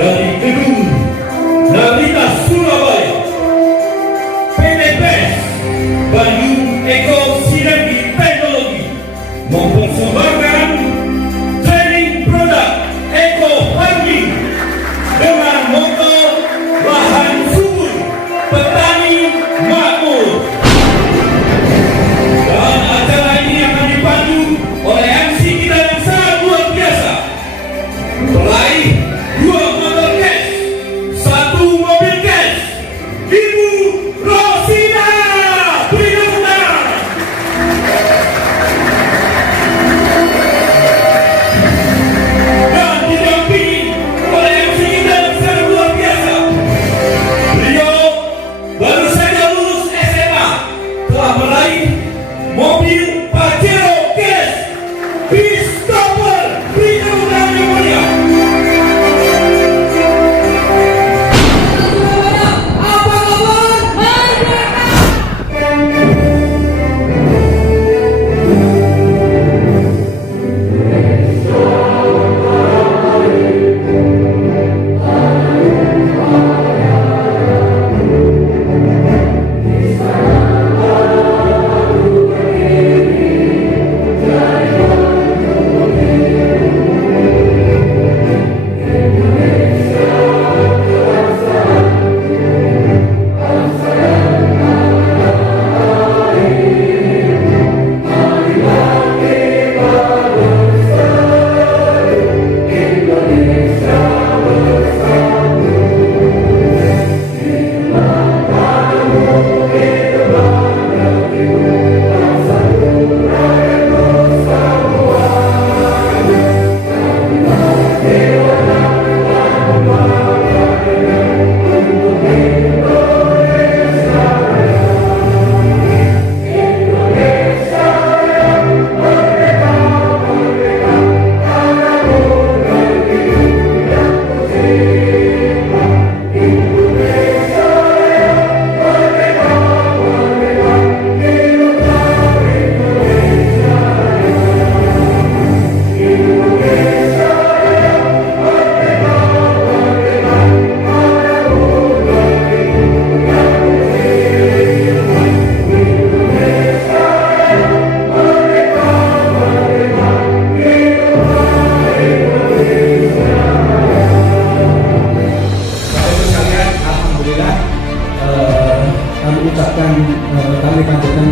dari gedung Narita Surabaya, PT PES Bandung Eko Sinergi Teknologi mempersembahkan training produk Eco Farming dengan moto lahan subur petani makmur. Dan acara ini akan dipandu oleh MC kita yang sangat luar biasa, peraih 2 motor cash, 1 mobil cash, Ibu Rosina. Beri tepuk tangan. Dan didampingi oleh MC kita yang sangat luar biasa. Beliau baru saja lulus SMA, telah meraih mobil Pajero cash, Christopher. Beri tepuk tangan yang mulia. Kami panjatkan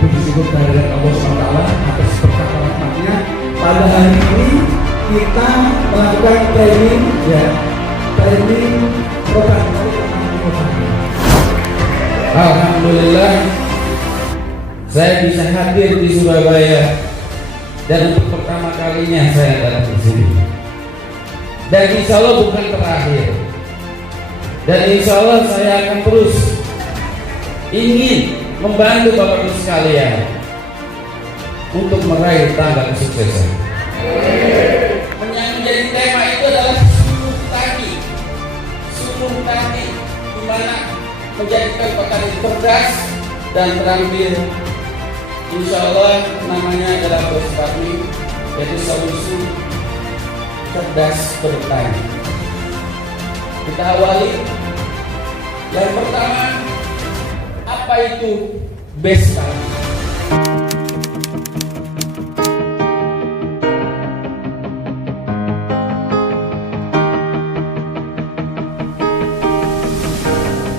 puji syukur kehadirat Allah SWT atas berkat rahmatnya. Pada hari ini kita melakukan training program. Alhamdulillah saya bisa hadir di Surabaya dan untuk pertama kalinya saya datang di sini. Dan insya Allah bukan terakhir. Dan insya Allah saya akan terus ingin membantu Bapak Ibu sekalian untuk meraih tangga kesuksesan. Yang menjadi tema itu adalah suluh tani, di mana menjadikan petani cerdas dan terampil. Insya Allah namanya adalah Bos Farming, yaitu solusi cerdas bertani. Kita awali. Yang pertama, apa itu best farming?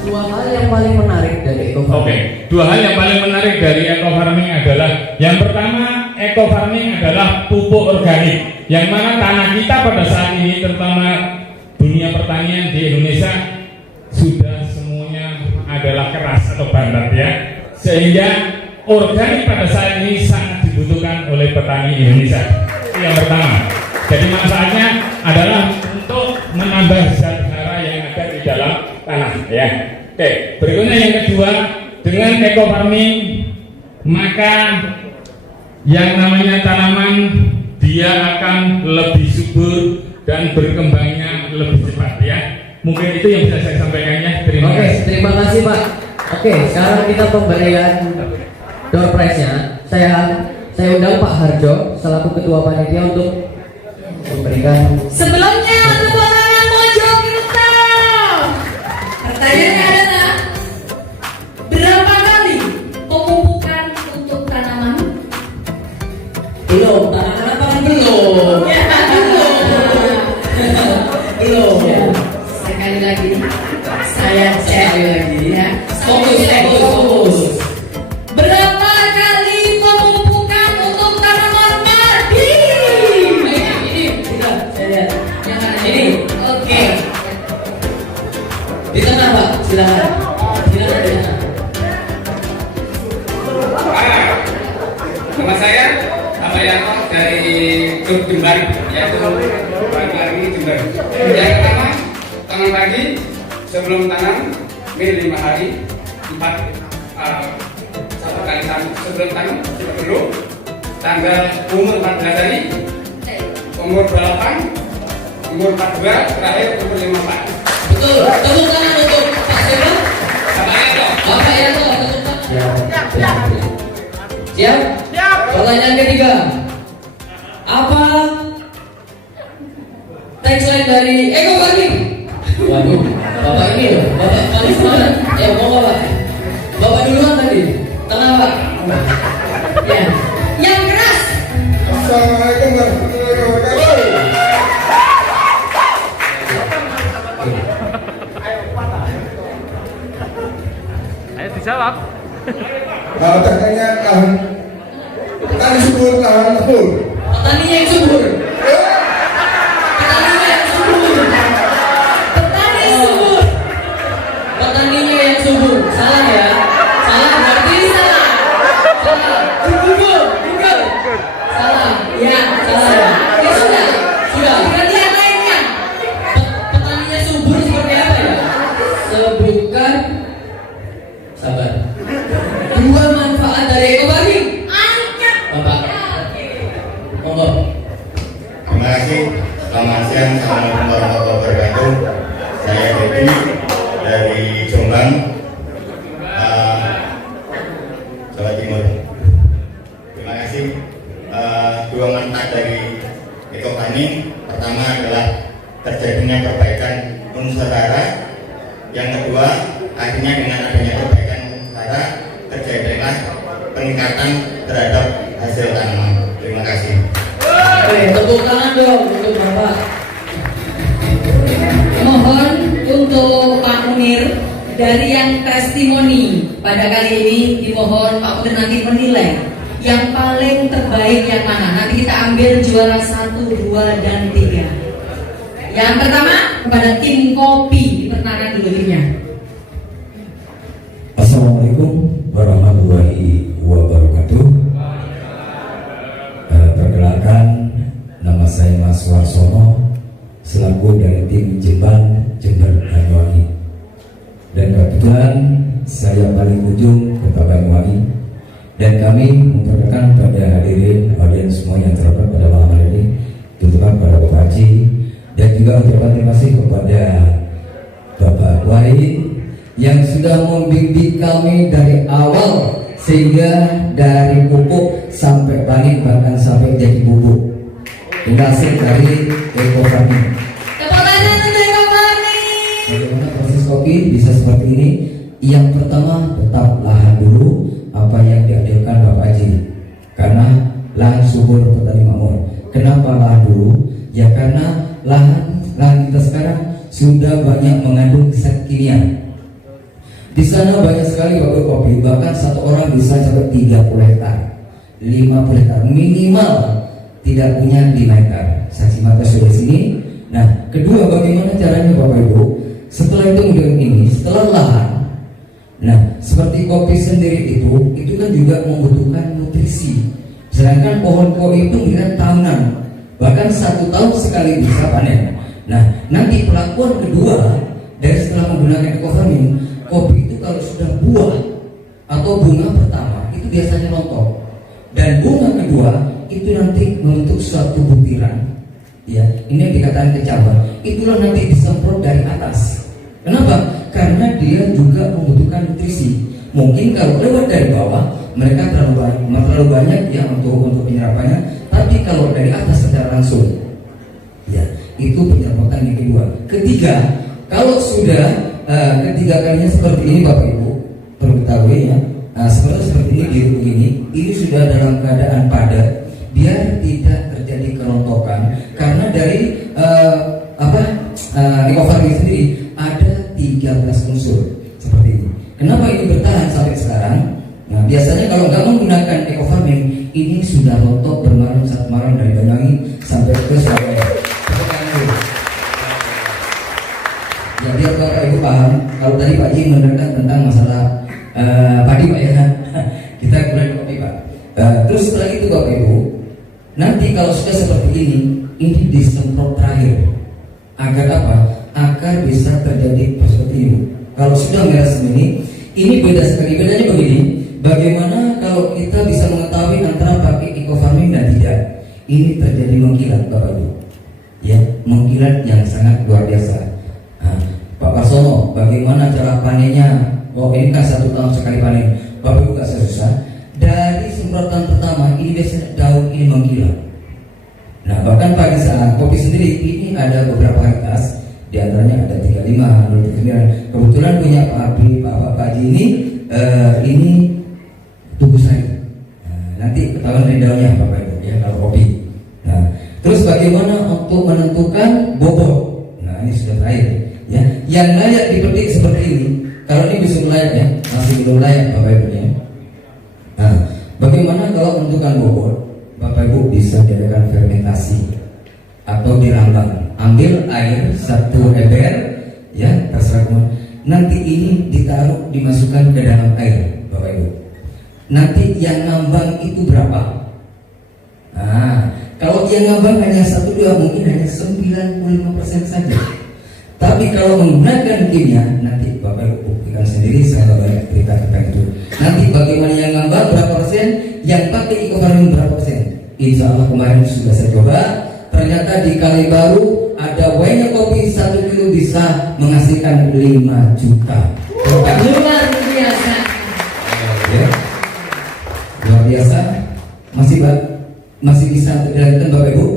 Dua hal yang paling menarik dari eco farming. Oke, dua hal yang paling menarik dari eco farming adalah yang pertama, eco farming adalah pupuk organik, yang mana tanah kita pada saat ini, terutama dunia pertanian di Indonesia, sudah semuanya adalah keras atau bantat ya, sehingga organik pada saat ini sangat dibutuhkan oleh petani Indonesia. Itu yang pertama. Jadi manfaatnya adalah untuk menambah zat hara yang ada di dalam tanah ya. Oke, berikutnya yang kedua, dengan eco farming maka yang namanya tanaman dia akan lebih subur dan berkembangnya lebih cepat ya. Mungkin itu yang bisa saya sampaikannya. Terima kasih. Oke, terima kasih Pak. Oke, sekarang kita pemberian door prize-nya. Saya undang Pak Harjo selaku ketua panitia untuk memberikan. Sebelumnya tepuk tangan mojok lumayan sehat lagi ya. Fokus. Berapa kali pemupukkan untuk tanaman padi? Ini sudah saya lihat. Yang mana ini? Oke. Di tengah Pak, silakan. Nama saya Amayano dari Grup Jember, yaitu Banyuwangi Jember. Yang pertama, tanam pagi sebelum tanam, min 5 hari, 1 kali tanam sebelum tanam dulu, tanggal umur 14 hari, umur 28, umur 42, terakhir umur 54. Betul. Tepuk tangan untuk Pak Seno. Bapak Yanto, tepuk tangan. Siap? Pertanyaan ketiga, apa tagline dari Eko Farming? Waduh, Bapak ini loh, Bapak paling semangat. Ya, mau Bapak. Bapak duluan tadi, tengah Pak. Ya, yang keras. Assalamualaikum warahmatullahi wabarakatuh. Ayo dijawab. Katanya lahan petani subur, lahan subur. Petaninya yang subur. Petaninya yang subur. Petani subur. Petaninya yang subur. Salah ya? Salah berarti salah. Salah. Google. Salah. Ya, salah ya. Ya sudah. Berarti yang lainnya. Petaninya subur seperti apa ya? Sebutkan. Sabar. 2 manfaat dari Eko Farming. Bapak. Monggo. Terima kasih. Selamat siang. Assalamualaikum warahmatullahi wabarakatuh. Saya Dedi dari Jombang, Jawa Timur. Terima kasih. 2 manfaat dari Eko Farming. Pertama adalah terjadinya perbaikan unsur hara. Yang kedua, akhirnya dengan adanya perbaikan unsur hara terjadilah peningkatan terhadap hasil tanaman. Terima kasih. Oke, tepuk tangan dong untuk Bapak. Mohon untuk Pak Munir dari yang testimoni pada kali ini, dimohon Pak Munir nanti menilai yang paling terbaik yang mana. Nanti kita ambil juara 1, 2, dan 3. Yang pertama kepada tim kopi, diperkenalkan dulu timnya. Assalamualaikum warahmatullahi wabarakatuh. Perkenalkan, nama saya Mas Warsono selaku dari tim Jember Banyuwangi. Dan kebetulan saya paling ujung kota Banyuwangi. Dan kami memperkenalkan pada hadirin audiens semua yang terdapat pada malam hari ini, terutama pada Bapak Haji, dan juga ucapkan terima kasih kepada Bapak Wahid yang sudah membimbing kami dari awal sehingga dari pupuk sampai panen bahkan sampai jadi bubuk. Terima kasih dari Eko Farming. Tepuk tangan untuk Eko Farming. Bagaimana proses kopi bisa seperti ini? Yang pertama, tetap lahan dulu apa yang diajarkan Bapak Haji. Karena lahan subur petani makmur. Kenapa lahan dulu? Ya karena lahan kita sekarang sudah banyak mengandung zat kimia. Di sana banyak sekali pabrik kopi, bahkan satu orang bisa sampai 30 hektar, 50 hektar minimal tidak punya 5 hektar. Saksi mata sudah di sini. Nah, kedua, bagaimana caranya Bapak Ibu? Setelah itu model ini, setelah lahan, nah seperti kopi sendiri itu kan juga membutuhkan nutrisi. Sedangkan pohon kopi itu bukan tahunan, bahkan 1 tahun sekali bisa panen. Nah, nanti pelakuan kedua dari setelah menggunakan Eko Farming, kopi itu kalau sudah buah atau bunga pertama itu biasanya rontok, dan bunga kedua itu nanti membentuk suatu butiran. Ya, ini yang dikatakan kecambah. Itulah nanti disemprot dari atas. Kenapa? Karena dia juga membutuhkan nutrisi. Mungkin kalau lewat dari bawah mereka terlalu banyak ya untuk penyerapannya, tapi kalau dari atas secara langsung, ya itu penyerapan yang kedua. Ketiga, kalau sudah ketiga kalinya seperti ini Bapak Ibu perlu ketahui ya, seperti ini di rupuk ini sudah dalam keadaan padat biar tidak terjadi kerontokan. Karena dari Eko Farming sendiri ada 3 13 unsur seperti ini. Kenapa ini bertahan sampai sekarang? Nah, biasanya kalau nggak menggunakan eco farming, ini sudah rontok bermalam satu malam dari Banyuwangi sampai ke Surabaya. Ya, biar Bapak Ibu paham. Kalau tadi Pak Ji menerangkan tentang masalah padi Pak ya, kita mulai kopi Pak. Terus setelah itu Bapak Ibu, nanti kalau sudah seperti ini disemprot terakhir. Agar apa? Agar bisa terjadi seperti ini. Kalau sudah merah ini beda sekali. Bedanya begini. Bagaimana kalau kita bisa mengetahui antara pakai eco farming dan tidak? Ini terjadi mengkilat Bapak Ibu. Ya, mengkilat yang sangat luar biasa. Nah, Pak Pasono, bagaimana cara panennya? Oh, ini kan 1 tahun sekali panen. Bapak Ibu gak susah. Dari semprotan pertama ini biasanya daun ini mengkilat. Nah, bahkan pada saat kopi sendiri ini ada beberapa varietas, di antaranya ada 35, 39. Kebetulan punya Pak Haji ini Tugu Sari. Nah, nanti ketahuan dari daunnya Bapak Ibu ya kalau kopi. Nah, terus bagaimana untuk menentukan bobot? Nah, ini sudah terakhir ya. Yang layak dipetik seperti ini. Kalau ini belum layak ya, masih belum layak Bapak Ibu ya. Nah, bagaimana kalau menentukan bobot? Bapak Ibu bisa diadakan fermentasi atau dirambang. Ambil air 1 ember ya, terserah kamu. Nanti ini ditaruh, dimasukkan ke dalam air Bapak Ibu. Nanti yang ngambang itu berapa? Nah, kalau yang ngambang hanya 1-2 mungkin hanya 95% saja. Tapi kalau menggunakan kimia, nanti Bapak Ibu buktikan sendiri, saya banyak cerita tentang itu. Nanti bagaimana yang ngambang berapa persen, yang pakai eco farming berapa persen. Insya Allah kemarin sudah saya coba, ternyata di Kalibaru ada banyak kopi 1 kilo bisa menghasilkan 5 juta. Luar biasa. Ya. Luar biasa. Masih bisa dilakukan Bapak Ibu.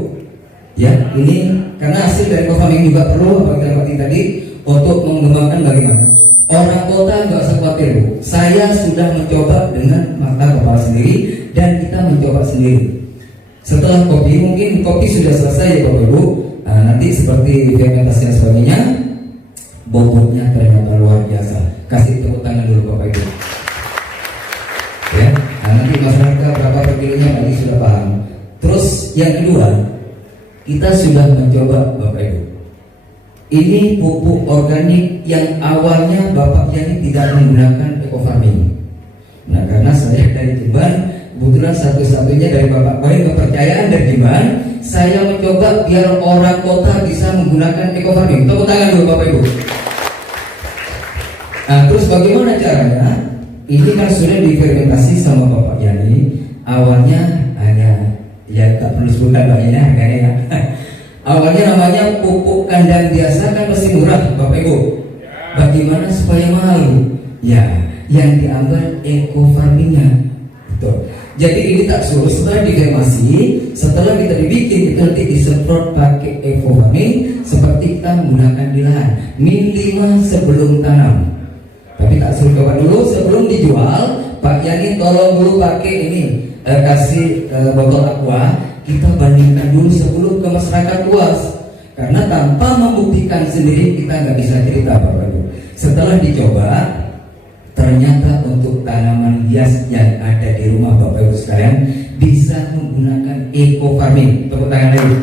Ya, ini karena hasil dari eco farming juga perlu apa kita lewati tadi untuk mengembangkan bagaimana. Orang kota nggak usah khawatir Bu. Saya sudah mencoba dengan mata kepala sendiri dan kita mencoba sendiri. Setelah kopi, mungkin kopi sudah selesai ya Bapak Ibu. Nah, nanti seperti fermentasi dan sebagainya, bobotnya ternyata luar biasa. Kasih tepuk tangan dulu Bapak Ibu. Ya, nah, nanti masyarakat berapa per kilonya tadi sudah paham. Terus yang kedua, kita sudah mencoba Bapak Ibu. Ini pupuk organik yang awalnya Bapak Yani tidak menggunakan eco farming. Nah, karena saya dari Jember, kebetulan satu-satunya dari Bapak Baik kepercayaan dari Jember, saya mencoba biar orang kota bisa menggunakan eco farming. Tepuk tangan dulu Bapak Ibu. Nah, terus bagaimana caranya? Ini kan sudah difermentasi sama Bapak Yani. Awalnya hanya ya tak perlu sebutkan banyak harganya ya. Awalnya namanya pupuk kandang biasa kan masih murah Bapak Ibu. Bagaimana supaya mahal? Ya, yang diambil eco farmingnya. Betul. Jadi ini tak suruh setelah difermentasi, setelah kita dibikin itu nanti disemprot pakai eco farming seperti kita menggunakan di lahan minimal sebelum tanam. Tapi tak suruh coba dulu sebelum dijual. Pak Yani tolong dulu pakai ini kasih botol aqua. Kita bandingkan dulu sebelum ke masyarakat luas. Karena tanpa membuktikan sendiri kita nggak bisa cerita Bapak Ibu. Setelah dicoba, ternyata untuk tanaman hias yang ada di rumah Bapak Ibu sekalian bisa menggunakan eco farming. Tepuk tangan lagi.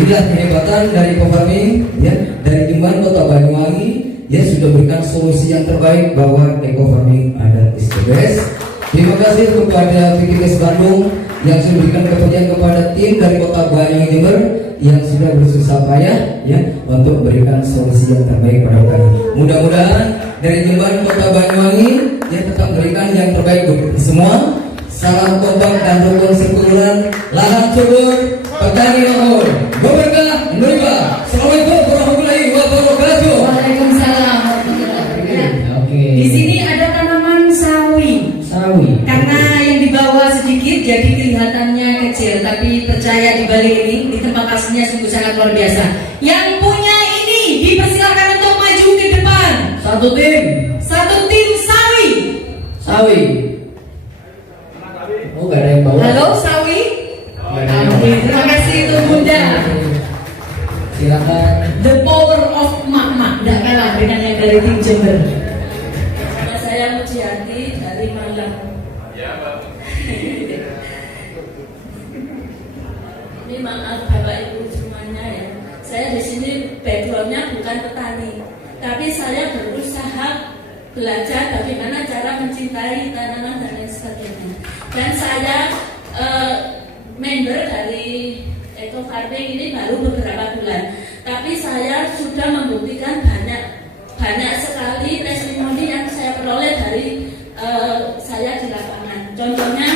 Inilah kehebatan dari eco farming ya, dari Jember Kota Banyuwangi ya sudah berikan solusi yang terbaik bahwa eco farming ada is the best. Terima kasih kepada VKS Bandung yang sudah berikan kepercayaan kepada tim dari Kota Banyuwangi Jember yang sudah bersusah payah ya untuk memberikan solusi yang terbaik pada kami. Mudah-mudahan dari Jember Kota Banyuwangi yang tetap memberikan yang terbaik untuk semua. Salam kompak dan rukun sekeluruhan, lahan subur, petani makmur, berkah menerima. Assalamualaikum warahmatullahi wabarakatuh. Waalaikumsalam. Di sini ada tanaman sawi. Karena yang di bawah sedikit jadi kelihatannya kecil, tapi percaya di balik ini di tempat aslinya sungguh sangat luar biasa. Yang punya ini dipersilakan untuk maju ke depan. Satu tim sawi. Oh, gak ada yang bawa. Halo sawi. Terima kasih itu Bunda. Silakan. The power of mama tidak kalah dengan dari tim Jember. Nama saya Mujiati dari Malang. Ini maaf Bapak Ibu semuanya ya. Saya di sini backgroundnya bukan petani, tapi saya berusaha belajar bagaimana cara mencintai tanaman dan lain sebagainya. Dan saya member dari Eco Farming ini baru beberapa bulan, tapi saya sudah membuktikan banyak sekali testimoni yang saya peroleh dari saya di lapangan. Contohnya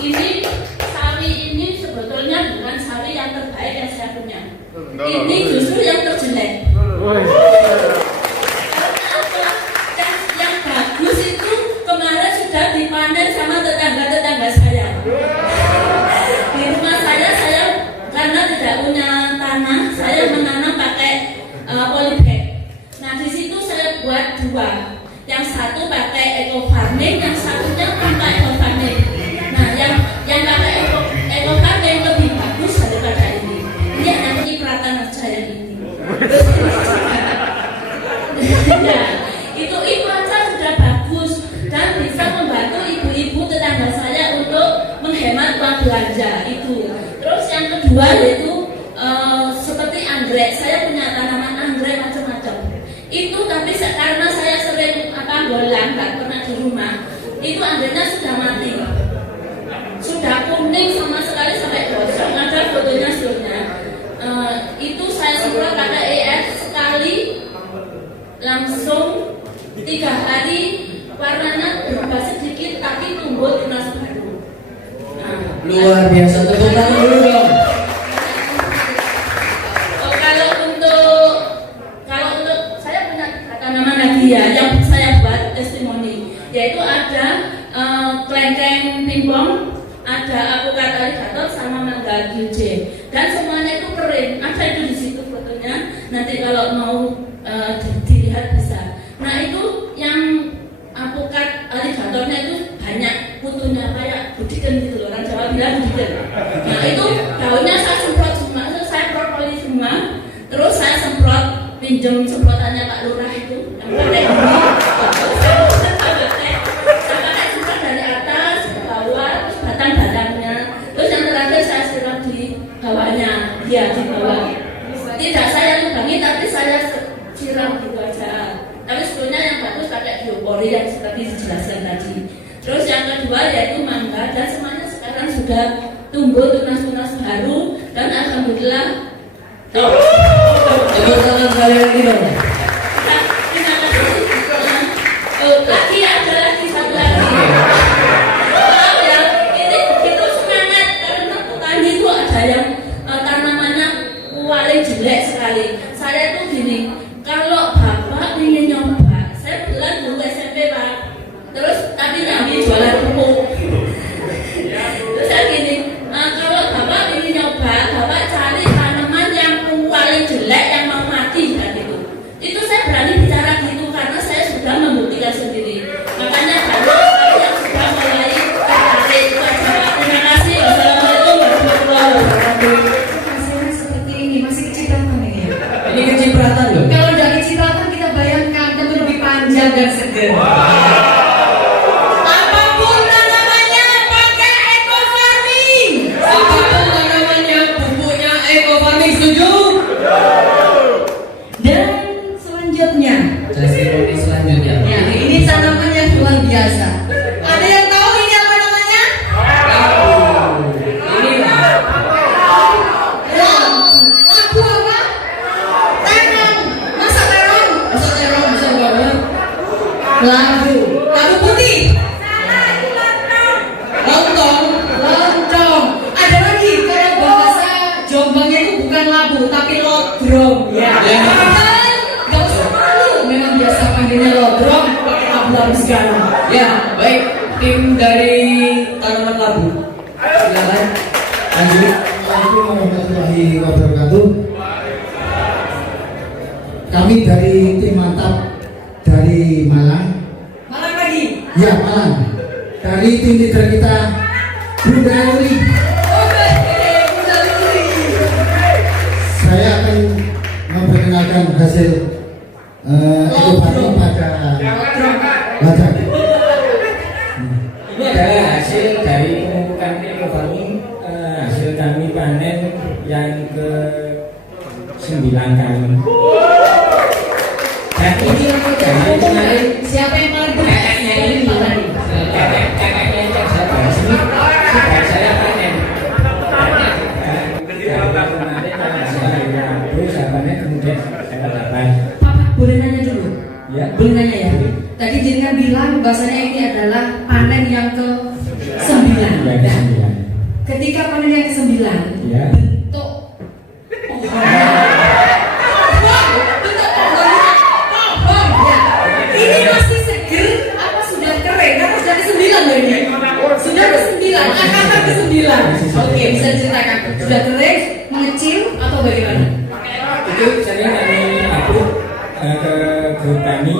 ini sawi ini sebetulnya bukan sawi yang terbaik yang saya punya. Ini justru yang terjelek. Yang bagus itu kemarin sudah dipanen sama tetangga saya. Di rumah saya karena tidak punya tanah, saya menanam pakai polybag. Nah di situ saya buat dua. Yang satu pakai Eco Farming, yang satunya tanpa Eco Farming. Nah yang pakai Eco Farming lebih bagus daripada ini. Ini hanya pencipratan saya ini. Ya, itu aja sudah bagus dan bisa membantu ibu-ibu tetangga saya untuk menghemat uang belanja itu. Terus yang kedua yaitu seperti anggrek. Saya punya tanaman anggrek macam-macam. Itu tapi karena saya sering golang, nggak pernah di rumah, itu anggreknya sudah mati, sudah kuning sama sekali sampai gosong. Ada fotonya sebelumnya. Itu saya semprot pakai EF sekali, langsung 3 hari warnanya berubah sedikit tapi tumbuh tunas baru. Luar biasa, tepuk tangan dulu dong. Kalau untuk saya punya tanaman lagi ya yang saya buat testimoni, yaitu ada klengkeng pimpong, ada alpukat alligator sama mangga gilje, dan semuanya itu kering. Ada itu di situ fotonya. Nanti kalau mau dilihat bisa. Nah itu yang alpukat alligatornya itu banyak kutunya kayak budiken gitu loh, orang Jawa bilang budiken. Nah itu daunnya saya semprot semua, saya propoli semua. Terus saya semprot, pinjem semprotannya Pak Lurah itu yang pakai ini. Saya pakai semprot dari atas ke bawah, terus batang-batangnya. Terus yang terakhir saya siram di bawahnya, ya di bawah. Tidak saya lubangi, tapi saya siram gitu aja. Tapi sebetulnya yang bagus pakai biopori yang seperti dijelaskan tadi. Terus yang kedua yaitu mangga, dan semuanya sekarang sudah tumbuh tunas-tunas baru dan alhamdulillah. Tepuk tangan kalian lagi dong. Terima kasih. Lagi ada lagi satu lagi. Ya, ini begitu semangat karena petani itu ada yang tanamannya paling jelek sekali. Saya itu gini, kalau bapak ingin nyoba, saya bilang dulu SMP Pak. Terus tapi nyambi jualan pupuk. Terus saya gini, kalau bapak ingin nyoba, bapak cari tanaman yang paling jelek yang mau mati kan gitu. Itu saya berani bicara gitu karena saya sudah membuktikan sendiri. Makanya banyak sekali yang sudah mulai tertarik. Terima kasih. Wassalamualaikum warahmatullahi wabarakatuh. Hasilnya seperti ini, masih kecipratan ini ya. Ini kecipratan loh. Kalau udah kecipratan kita bayangkan tentu lebih panjang dan segar. Apapun tanamannya pakai Eco Farming. Apapun tanamannya pupuknya Eco Farming, setuju? Dan selanjutnya, Testimoni selanjutnya. ya ini tanamannya luar biasa. Ada yang tahu ini apa namanya? Ini Labu apa? Terong. Masa terong? masa terong bisa banget. Labu. Labu putih. Lontong. Lontong. Ada lagi kalau bahasa Jombangnya itu bukan labu tapi lodrong. Ya. Ya. Dan nggak usah malu. Memang biasa panggilnya lodrong pakai labu segala. Ya, baik, tim dari tanaman labu. Silakan. Lanjut. Assalamualaikum warahmatullahi wabarakatuh. Kami dari tim mantap dari Malang. Malang lagi. Ya, Malang. Dari tim leader kita, Bunda Yuli. Oke, Bunda Yuli. Saya akan memperkenalkan hasil ekofarming pada ladang. Ini adalah hasil dari pemupukan ekofarming, hasil kami panen yang ke-9 kali. Dan ini dari kemarin Siapa yang paling benar? Siapa yang paling kakaknya yang saya bahas ini sudah saya panen. Kemarin saya panen kemudian saya dapat. Papa, boleh nanya dulu? Ya. Boleh nanya ya? Tadi jenengan bilang bahasanya ini adalah panen yang ke-9. Yang Nah, ke-9. ketika panen yang ke-9, Ya. bentuk pohon ya. Ini masih seger apa sudah kering? Karena sudah ke-9 loh ini. Sudah ke-9, angkatan ke-9. Oke, bisa diceritakan. Sudah kering, mengecil atau bagaimana? Itu sering kami upload ke grup kami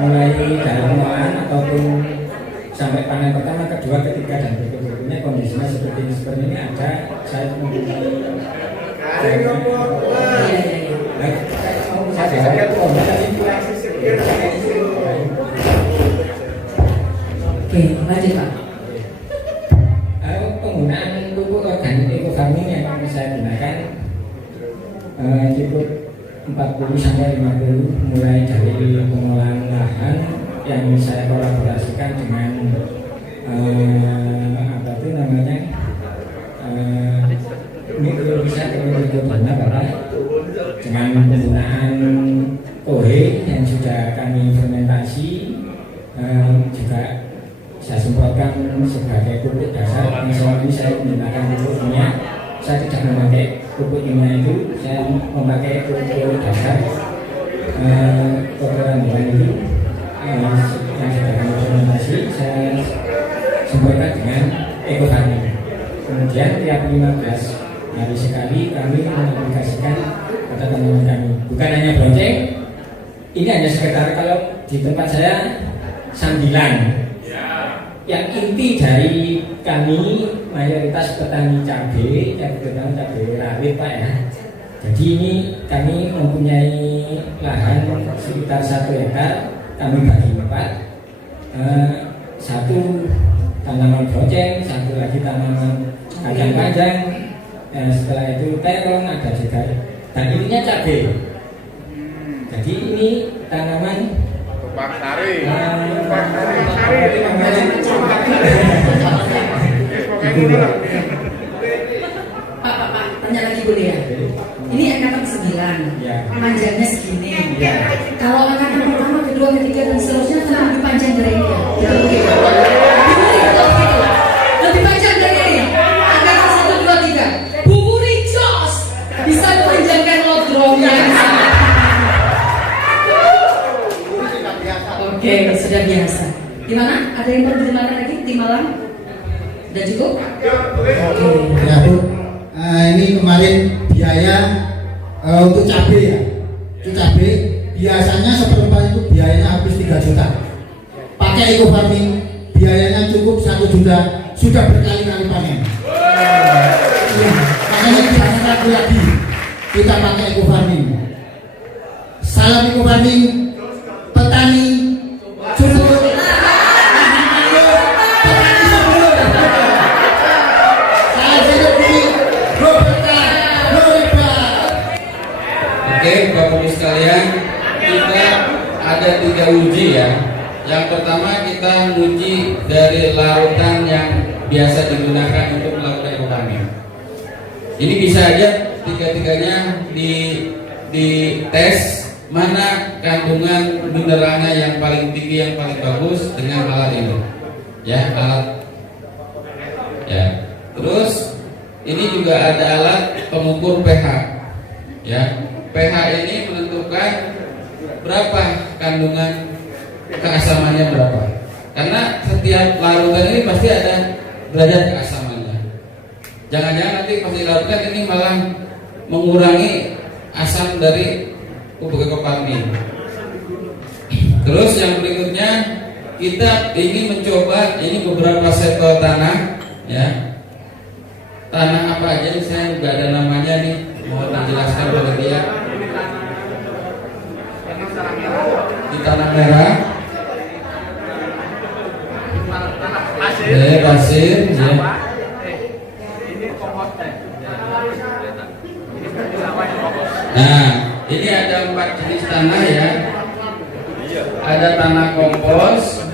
mulai dari pengolahan ataupun sampai panen pertama, kedua, ketiga dan berikutnya kondisinya seperti ini ada saya mempunyai Oke, lanjut Pak. Penggunaan pupuk organik ekofarming yang saya gunakan cukup 40-50 mulai dari pengolahan lahan yang saya kolaborasikan dengan apa itu namanya mikrobisa kemudian Bapak dengan penggunaan kohe yang sudah kami fermentasi juga saya semprotkan sebagai pupuk dasar. Misalnya ini saya menggunakan pupuk minyak, saya tidak memakai pupuk kimia itu, saya memakai pupuk dasar kotoran hewan itu yang sudah kami fermentasi, saya semprotkan dengan ekofarming. Kemudian tiap 15 hari sekali kami mengaplikasikan pada tanaman kami. Bukan hanya bonceng, ini hanya sekitar kalau di tempat saya sambilan. Yang inti dari kami mayoritas petani cabai, terutama cabai rawit Pak ya. Jadi ini kami mempunyai lahan sekitar 1 hektar, kami bagi 4. Satu tanaman bonceng, satu lagi tanaman kacang panjang. Setelah itu terong, ada juga. Dan ininya cabai. Jadi ini tanaman Pak Sari. Pak, tanya lagi boleh ya? Ini angkatan 9, Ya. panjangnya segini. Ya. Kalau angkatan pertama, kedua, ketiga dan seterusnya tentu lebih panjang dari ini ya. Lebih panjang dari ini. Angkatan 1, 2, 3. Bu Puri Jos bisa memanjangkan lodrongnya. Oke, sudah biasa. Gimana? Ada yang perlu dimakan lagi di Malang? Udah cukup? Oke. Ya Bu, ini kemarin biaya untuk cabai ya. Untuk cabai biasanya seperempat itu biayanya habis 3 juta. Pakai ekofarming biayanya cukup 1 juta, sudah berkali-kali panen. Ya, makanya jangan ragu lagi kita pakai ekofarming. Salam ekofarming, petani subur. Oke, Bapak Ibu sekalian, kita ada 3 uji ya. Yang pertama kita uji dari larutan yang biasa digunakan untuk melakukan ekofarming. Ini bisa aja tiga-tiganya di tes mana kandungan mineralnya yang paling tinggi, yang paling bagus dengan alat ini. Ya, alat. Ya. Terus ini juga ada alat pengukur pH. Ya. pH ini menentukan berapa kandungan keasamannya berapa. Karena setiap larutan ini pasti ada derajat keasamannya. Jangan-jangan nanti pas dilarutkan ini malah mengurangi asam dari pupuk ekofarming. Terus yang berikutnya kita ingin mencoba ini beberapa sampel tanah, ya. Tanah apa aja nih, saya nggak ada namanya nih, mohon dijelaskan oleh dia. di tanah merah. Pasir, ya. Nah, ini ada 4 jenis tanah ya. Ada tanah kompos,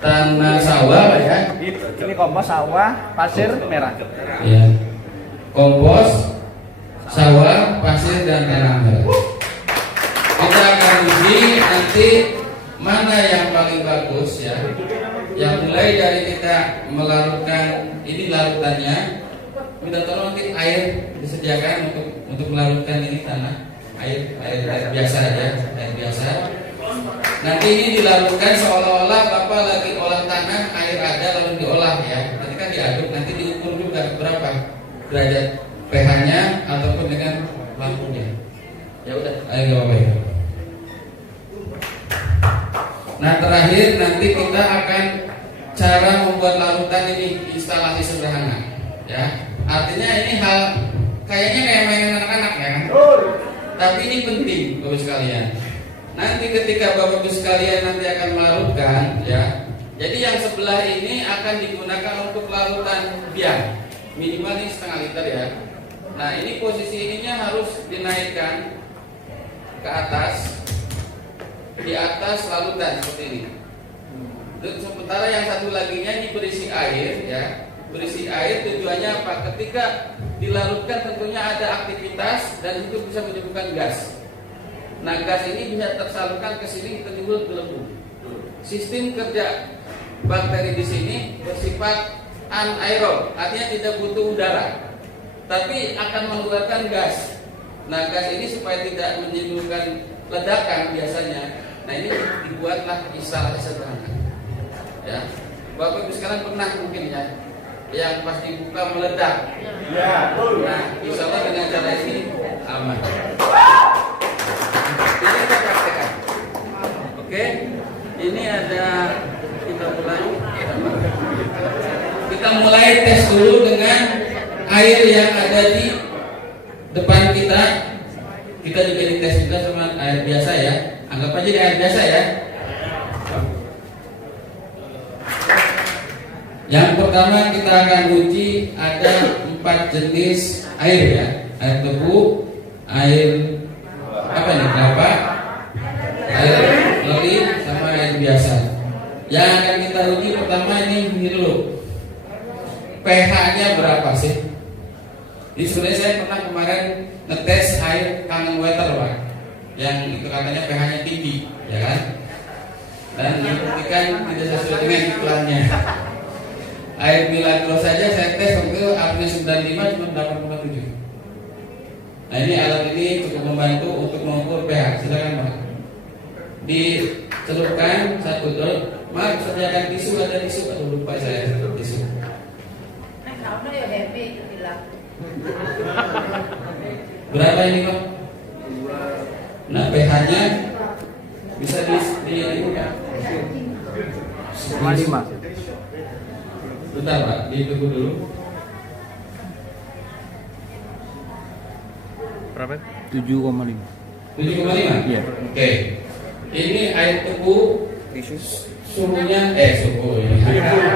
tanah sawah ya. Ini kompos sawah, pasir merah. Ya. Kompos, sawah, pasir dan tanah merah. Kita akan uji nanti mana yang paling bagus ya. Yang mulai dari kita melarutkan ini larutannya. Minta tolong nanti air disediakan untuk melarutkan ini tanah air biasa aja, air biasa. Nanti ini dilarutkan seolah-olah Bapak lagi olah tanah, air ada lalu diolah ya. Nanti kan diaduk, nanti diukur juga berapa derajat pH-nya ataupun dengan lampunya. Ya udah, ayo gak apa-apa ya. Nah terakhir nanti kita akan cara membuat larutan ini instalasi sederhana ya. Artinya ini hal kayaknya kayak mainan anak-anak ya kan? Tapi ini penting Bapak sekalian. Nanti ketika Bapak Ibu sekalian nanti akan melarutkan ya. Jadi yang sebelah ini akan digunakan untuk larutan biang. Minimal ini 0,5 liter ya. Nah ini posisi ininya harus dinaikkan ke atas. Di atas larutan seperti ini. Dan sementara yang satu laginya ini berisi air ya. Berisi air tujuannya apa? Ketika dilarutkan tentunya ada aktivitas dan itu bisa menyebabkan gas. Nah gas ini bisa tersalurkan ke sini timbul gelembung. Sistem kerja bakteri di sini bersifat anaerob, artinya tidak butuh udara, tapi akan mengeluarkan gas. Nah gas ini supaya tidak menimbulkan ledakan biasanya. Nah ini dibuatlah instalasi sederhana. Ya, Bapak Ibu sekarang pernah mungkin ya, yang pas dibuka meledak. Ya, nah, insya Allah dengan cara ini aman. Ini kita praktekkan. Oke, ini ada kita mulai tes dulu dengan air yang ada di depan kita. Kita juga dites juga sama air biasa ya. Anggap aja di air biasa ya. Yang pertama kita akan uji ada 4 jenis air ya. Air tebu, air apa nih? Kelapa, air leli, sama air biasa. Yang akan kita uji pertama ini dulu. pH-nya berapa sih? Di sebenarnya saya pernah kemarin ngetes air kangen water Pak. Yang itu katanya pH-nya tinggi, ya kan? Dan dibuktikan tidak sesuai dengan iklannya. Air Milagro saja saya tes waktu itu airnya 95 cuma 87. Nah ini alat ini cukup membantu untuk mengukur pH. Silakan Pak. Dicelupkan 1 drop. Maaf, sediakan tisu, ada tisu atau lupa saya tisu. Berapa ini Pak? Nah pH-nya bisa di kan? 5. Bentar Pak, ditunggu dulu. Berapa? 7,5. 7,5? Iya. Oke. Ini air tebu suhunya suhu ini.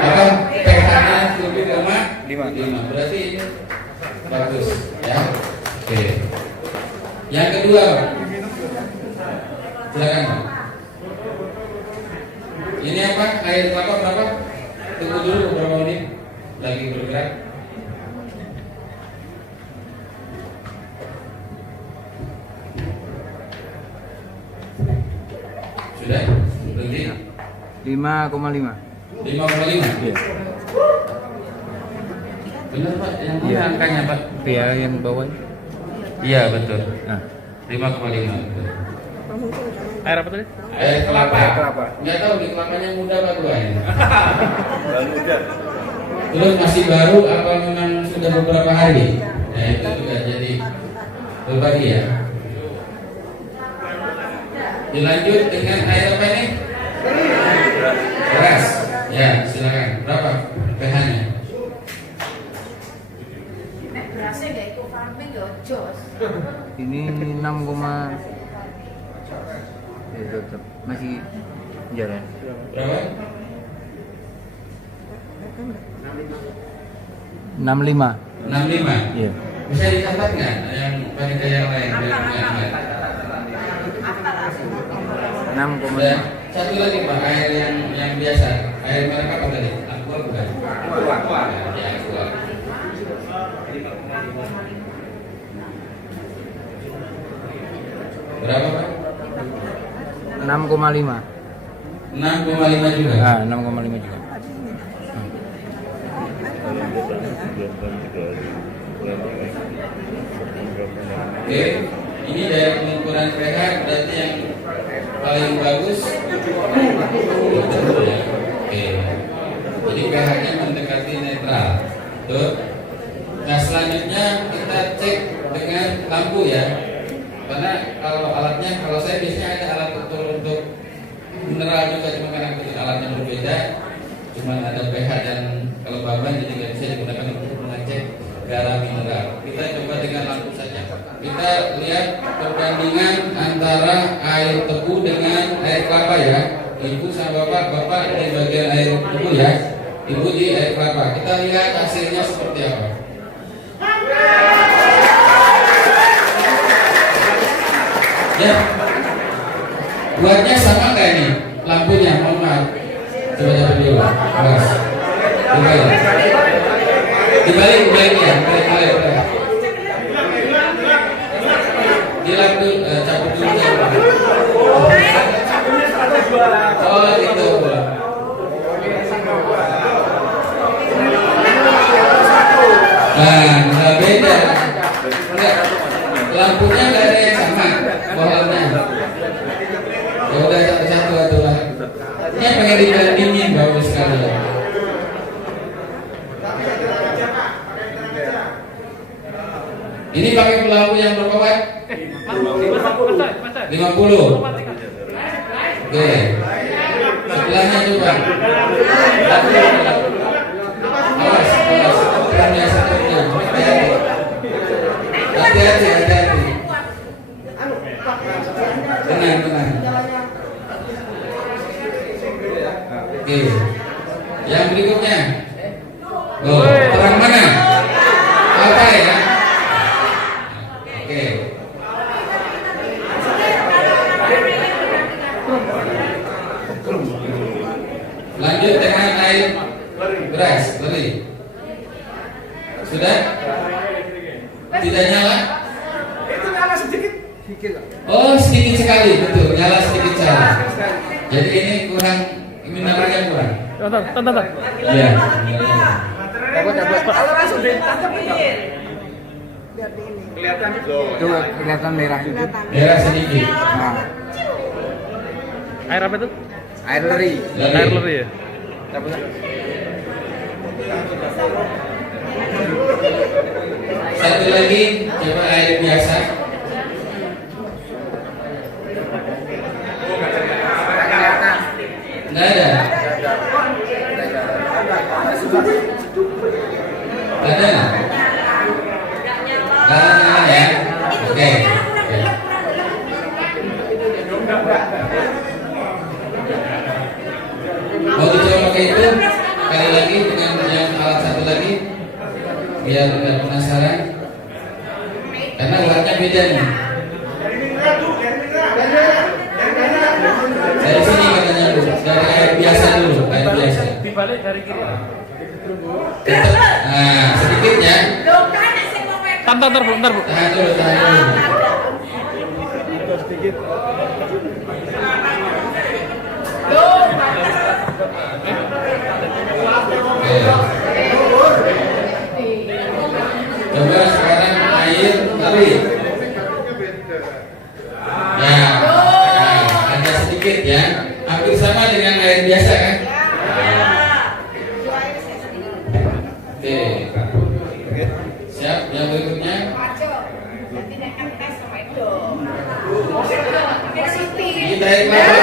Apa pH-nya 7,5. Berarti ini bagus ya. Oke. Yang kedua Pak. Silakan Pak. Ini apa? Air kelapa berapa? Tunggu dulu beberapa menit. Lagi bergerak. Sudah? Berhenti? 5,5. 5,5? Iya. Benar Pak, yang mana angkanya Pak? Ya yang bawah. Iya betul. Nah. 5,5. Air apa tadi? Air kelapa. Kelapa. Nggak tahu nih kelapanya muda apa tua ya? Muda. Terus masih baru apa memang sudah beberapa hari? Ya itu juga jadi berbagi ya. Dilanjut dengan air apa ini? Beras. Ya silakan. Berapa pH-nya? Berasnya nggak ikut farming nggak jos. Ini 6,5. Tetap masih jalan. Berapa? 65. 65. Iya. Bisa dicatat nggak yang panitia yang lain? Biar nggak ingat. 6,5. Dan satu lagi Pak, air yang biasa, air merek apa tadi? Aqua bukan? Aqua. Ya, Aqua. Berapa Pak? 6,5. 6,5 juga. Ah, 6,5 juga. Oke, ini dari pengukuran pH berarti yang paling bagus. Betul ya. Oke. Jadi pH-nya mendekati netral. Tuh. Nah selanjutnya kita cek dengan lampu ya. Karena kalau alatnya, kalau saya biasanya ada alat ukur untuk mineral juga, cuma karena alatnya berbeda, cuma ada pH dan kelembaban, jadi nggak bisa digunakan untuk mengecek garam mineral. Kita coba dengan lampu saja. Kita lihat perbandingan antara air tebu dengan air kelapa ya. Ibu sama bapak di bagian air tebu ya. Ibu di air kelapa. Kita lihat hasilnya seperti apa. Ya, buatnya sama nggak ini? Lampunya, mohon maaf. Coba dulu, awas. Dibalik ya, balik. Dilap dulu, cabut dulu. Oh gitu. Nah, beda. Lampunya nggak ada yang sama. Bohongnya. Ya udah satu-satu atulah. Ini pengen dibandingin bagus sekali. Ini pakai lampu yang berapa watt? 50. Oke. Sebelahnya coba. Awas. Terangnya satunya. Hati-hati. Tenang. Oke. Yang berikutnya. Oh, terang mana? Apa ya? Oke. Lanjut dengan air beras, beri. Sudah? Tidak nyala? Itu nyala sedikit. Oh, sedikit sekali, betul. Nyala sedikit saja. Jadi ini kurang, mineralnya kurang. Tonton. Iya. Kalau langsung ditancap kelihatan Coba kelihatan merah itu. Merah sedikit. Nah. Air apa itu? Air leri. Air leri ya? Satu lagi, coba air biasa. Nggak ada. Ada. Nggak nyala ya. Oke. Mau dicoba pakai itu kali lagi dengan yang alat satu lagi biar tidak penasaran karena warnanya beda nih. Dari sini katanya Bu, dari air biasa dulu, air biasa. Dibalik dari kiri. Nah, sedikit ya. Ntar Bu. Tahan dulu. Coba sekarang air teri. Ya, ada sedikit ya. Hampir sama dengan air biasa kan? Oke. Siap, yang berikutnya. Kita air kelapa.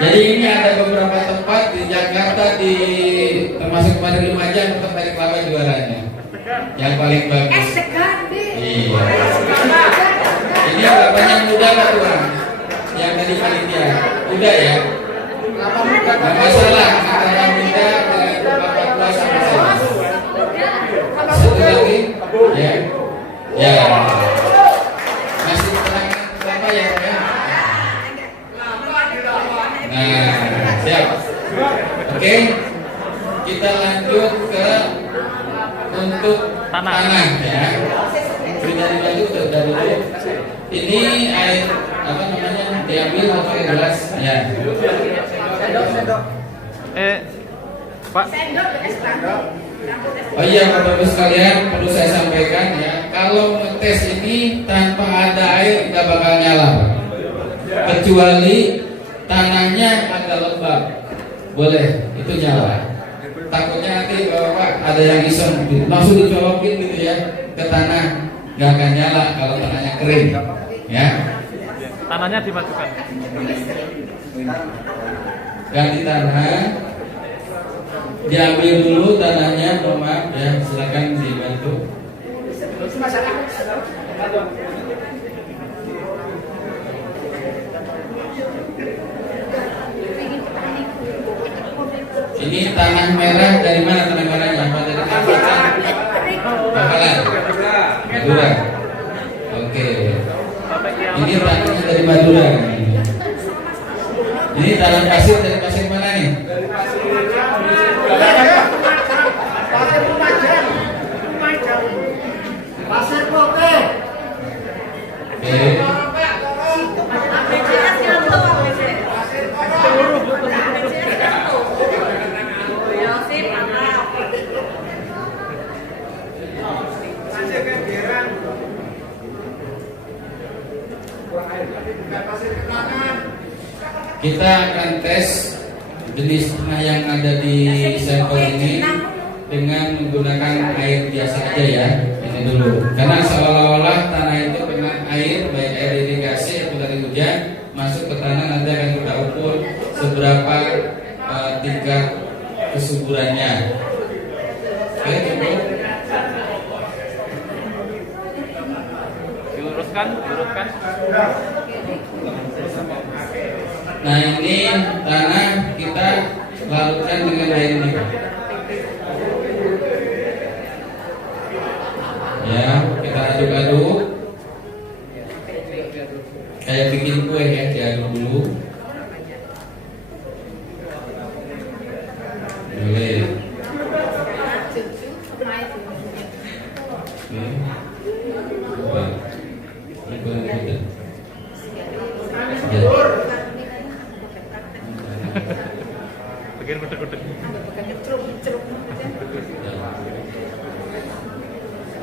Jadi ini ada beberapa tempat di Jakarta termasuk kemarin Lumajang tempat air kelapa juaranya. Yang paling bagus. Iya. Ini bapaknya muda nggak tuan? Yang tadi panitia, muda ya? Nggak masalah antara muda dengan bapak tua sama saya. Satu lagi, ya, ya. Masih keterangan berapa ya? Nah, siap. Oke, kita lanjut ke untuk tanah ya. Sudah dibantu sudah dulu. Ini air apa namanya diambil pakai gelas ya. Pak. Oh iya Bapak Ibu sekalian, perlu saya sampaikan ya, kalau ngetes ini tanpa ada air tidak bakal nyala Pak. Kecuali tanahnya agak lembab, boleh itu nyala. Takutnya nanti Bapak ada yang iseng langsung dicolokin gitu ya ke tanah, nggak akan nyala kalau tanahnya kering ya. Tanahnya dimasukkan. Ganti tanah, diambil dulu tanahnya, mohon maaf ya, silakan dibantu. Ini tanah merah dari mana tanah merahnya? Apa dari Bakalan? Madura. Oke. Ini tanahnya dari Madura. Ini tanah pasir dari pasir mana nih? Pasir Putih. Oke. Kita akan tes jenis tanah yang ada di sampel ini dengan menggunakan air biasa aja ya. Ini dulu, karena seolah-olah tanah itu kena air, baik air irigasi atau dari hujan masuk ke tanah, nanti akan kita ukur seberapa tingkat kesuburannya. Oke, cukup. Diluruskan. Nah ini tanah kita larutkan dengan air ini. Ya, kita aduk-aduk kayak bikin kue ya, diaduk dulu. Boleh. Bagian kutek-kutek.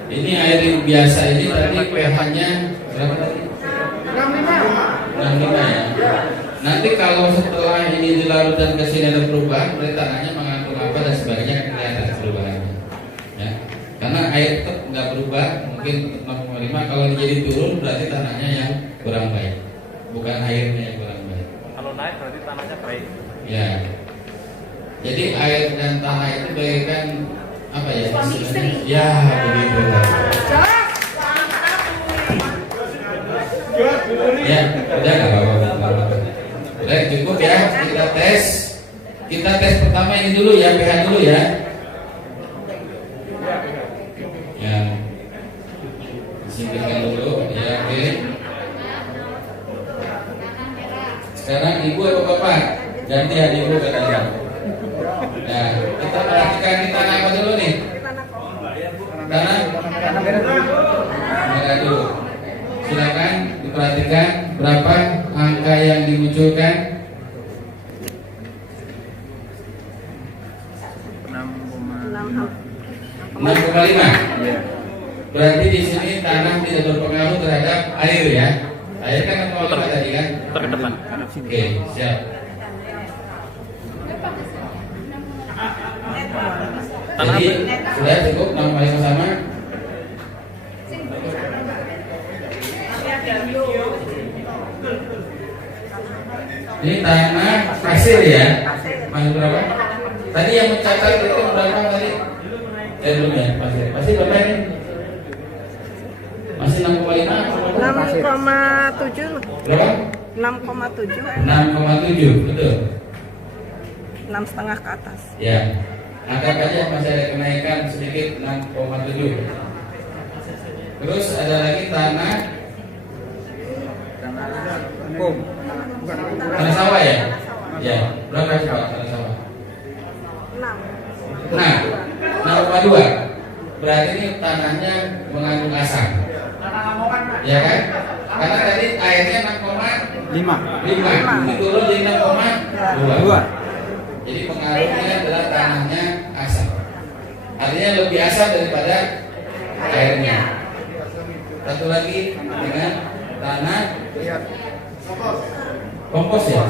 Ini air biasa ini tadi pH-nya berapa tadi? 65 ya. Nanti kalau setelah ini dilarutkan ke sini ada perubahan, berarti tanahnya mengandung apa dan sebagainya, kelihatan perubahannya. Ya. Karena air tetap nggak berubah, mungkin 0,5. Kalau jadi turun berarti tanahnya yang kurang baik, bukan airnya yang kurang baik. Kalau naik berarti tanahnya baik. Ya. Jadi air dan tanah itu bagaikan apa ya? Suami istri. Ya, begitu. Ya, udah nggak apa-apa. Udah cukup ya. Kita tes pertama ini dulu ya, pH dulu ya. Ya. Singkirkan dulu. Ya, oke. Sekarang ibu atau bapak? Ganti ya ibu katanya. Nah, kita perhatikan di tanah apa dulu nih? Tanah merah dulu. Silakan diperhatikan berapa angka yang dimunculkan. 6,5. Berarti di sini tanah tidak berpengaruh terhadap air ya. Air kan 0,5 tadi kan? Putar ke depan. Oke, siap. Jadi sudah cukup 6,5 sama. Ini tanah pasir ya. Masih berapa? Tadi yang mencatat itu berapa tadi? Belum ya, pasir. Pasir berapa ini? 6,7. Berapa? 6,7. 6,7, betul. 6,5 ke atas. Ya, angkat aja masih ada kenaikan sedikit 6,7. Terus ada lagi tanah tanah sawah ya? Ya, berapa sih Pak tanah sawah? 6. Nah, 6,2. Berarti ini tanahnya mengandung asam. Ya kan? Karena tadi airnya 6,5. Ini turun jadi 6,2. Jadi pengaruhnya adalah tanahnya asam. Artinya lebih asam daripada airnya. Satu lagi dengan tanah kompos ya?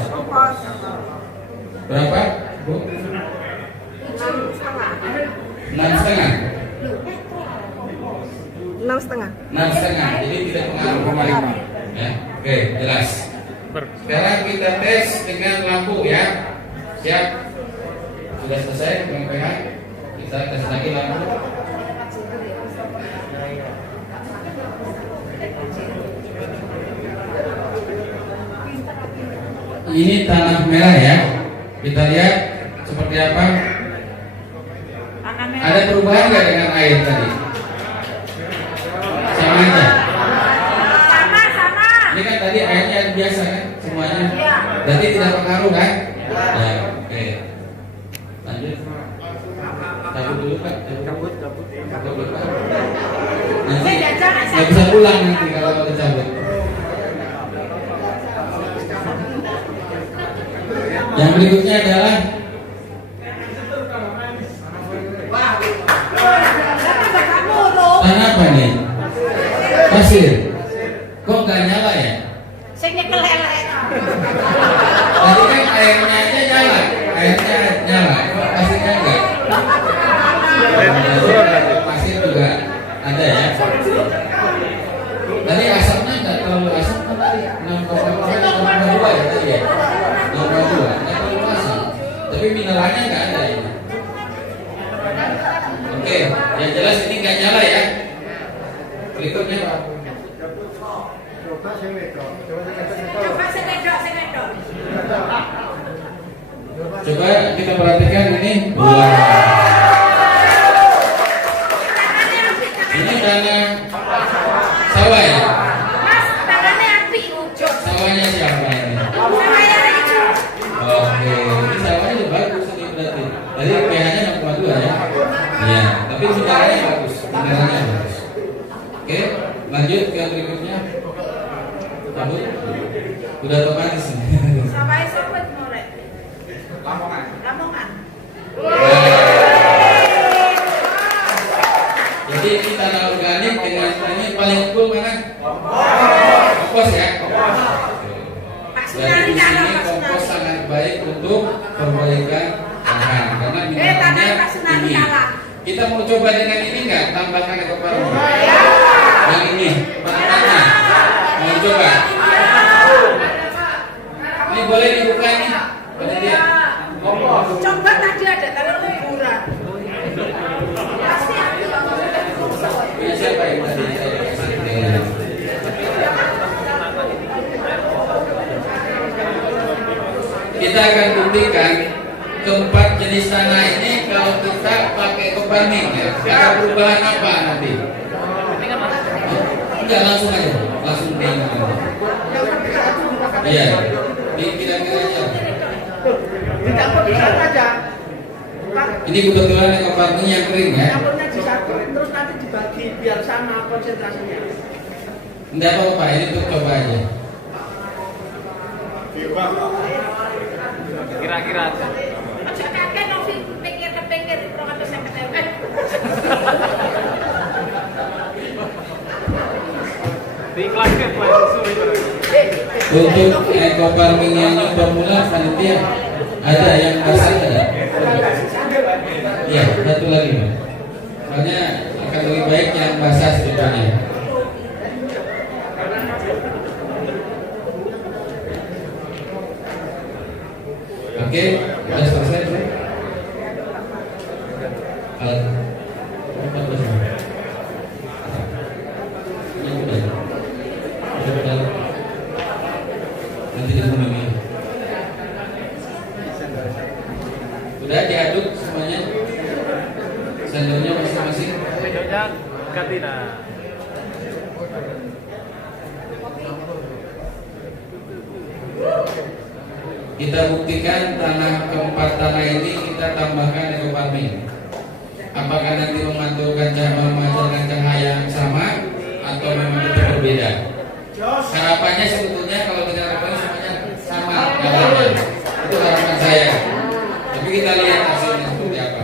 Berapa, Bu? 6,5. 6,5. Jadi tidak pengaruh. Ya, oke, jelas. Sekarang kita tes dengan lampu ya. Siap? Sudah selesai dengan PH? Kita tes lagi lampu. Ini tanah merah ya. Kita lihat seperti apa. Ada perubahan nggak dengan air tadi? Sama aja. Ini kan tadi airnya biasa kan semuanya. Berarti tidak pengaruh kan? Ya, oke. Lanjut. Cabut dulu Pak. Cabut Pak. Nanti nggak bisa pulang nanti kalau udah cabut. Yang berikutnya adalah tanah apa nih? Pasir. Kok nggak nyala ya? Tadi kan airnya aja nyala, pasirnya enggak. Pasir juga ada ya. Tadi asamnya nggak terlalu asam kan tadi 6,2 ya tadi ya. 6,2, nggak terlalu asam. Tapi mineralnya nggak ada ini. Oke, yang jelas ini nggak nyala ya. Berikutnya Pak. Coba kita perhatikan ini. Wah. Ini tanah sawah ya. Sawahnya siapa ini? Oke, ini sawahnya udah bagus ini berarti. Tadi pH-nya 6,2 ya. Iya, tapi mineralnya bagus. Oke, lanjut ke berikutnya. Cabut. Udah otomatis nih. Lamongan. Jadi ini tanah organik dengan ini paling cool mana? Kompos ya. Jadi di sini kompos sangat baik untuk perbaikan lahan karena mineralnya tinggi. Kita mau coba dengan ini nggak? Tambahkan ekoparmi. Yang ini, pertama. Mau coba? Ini boleh dibuka nih. Boleh lihat. Coba tadi ada tanah kuburan. Ini siapa yang tadi saya kasih? Kita akan buktikan keempat jenis tanah ini kalau kita pakai ekofarming ya. Ada perubahan apa nanti? Enggak, langsung aja, langsung bilang. Iya, kira-kira aja. Ini kebetulan ekofarming yang kering ya. Terus nanti dibagi biar sama konsentrasinya. Enggak apa-apa, ini untuk coba aja. Kira-kira aja. Untuk ekofarming yang formula panitia ada yang basah ada. Iya, satu lagi Pak. Soalnya akan lebih baik yang basah sebetulnya. Oke, sudah selesai Bro. Kita buktikan keempat tanah ini kita tambahkan eco farming. Apakah nanti memancarkan cahaya yang sama atau memang tetap berbeda? Harapannya sebetulnya kalau kita harapannya semuanya sama gambarnya. Itu harapan saya. Tapi kita lihat hasilnya seperti apa.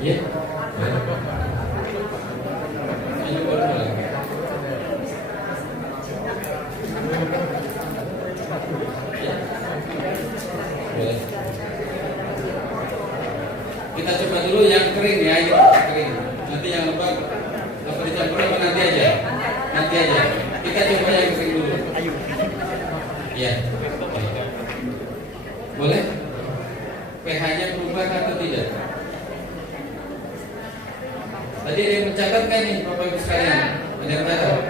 Ya. Ini boleh. Kita coba dulu yang kering ya, ini kering. Nanti yang lembab apa dicampur apa nanti aja. Nanti aja. Kita coba yang kering dulu. Ya. Boleh? pH-nya berubah atau tidak? Tadi ada yang mencatat kan nih Bapak Ibu sekalian? Ada yang mencatat?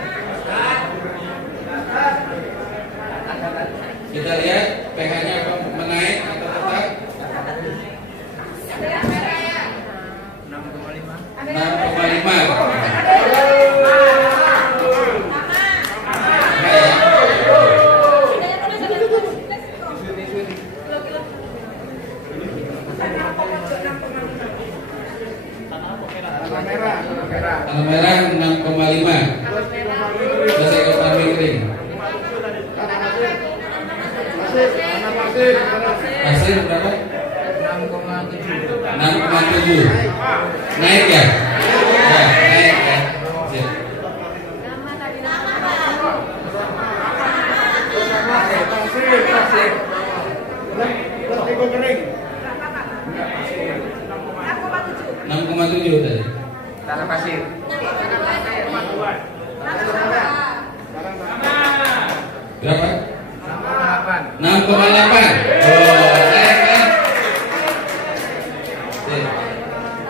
Kita lihat pH-nya menaik atau tetap? 6,5. Tanah merah 6,5. Selesai ke kambing kering. Pasir berapa? 6,7. Naik ya? Ya, naik ya. Sip. kering. 6,7 tadi. Tanah pasir. Berapa? 6,8. 6,8. Oh, naik kan?